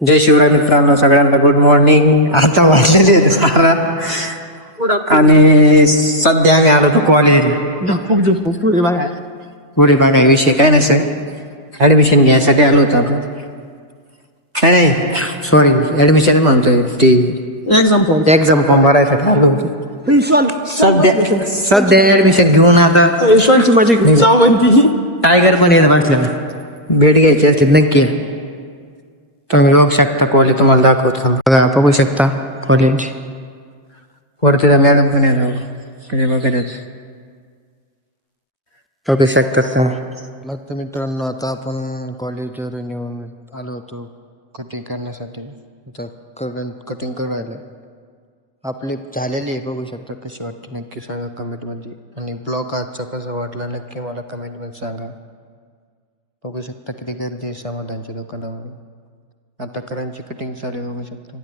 जय शिवराय मित्रांनो, सगळ्यांना good morning. आता वाजलेले आहेत 12 आणि सध्या आम्ही आलो होतो कॉलेज. पुढे बघा विषय काय नाही सर, ऍडमिशन घ्यायसाठी आलो होतो आपण. नाही सॉरी, ऍडमिशन म्हणतोय ते एक्झाम फॉर्म भरायसाठी आलो होतो. सध्या ऍडमिशन घेऊन आता टायगर पण येत बसलेला. भेट घ्यायची असते नक्की. तुम्ही बघू शकता कॉलेज, तुम्हाला दाखवतो बघा, बघू शकता कॉलेज. वरती मॅडम पण येणार वगैरे बघू शकतात तुम्ही. मित्रांनो, आता आपण कॉलेजवर येऊन आलो होतो कटिंग करण्यासाठी. कटिंग करायला आपली झालेली आहे, बघू शकता कशी वाटते नक्की सांगा कमेंटमध्ये. आणि ब्लॉग आजचा कसा वाटला नक्की मला कमेंटमध्ये सांगा. बघू शकता किती गर्दी आहे समाधानच्या दुकानामध्ये. आता करांची कटिंग चालू आहे, बघू शकता.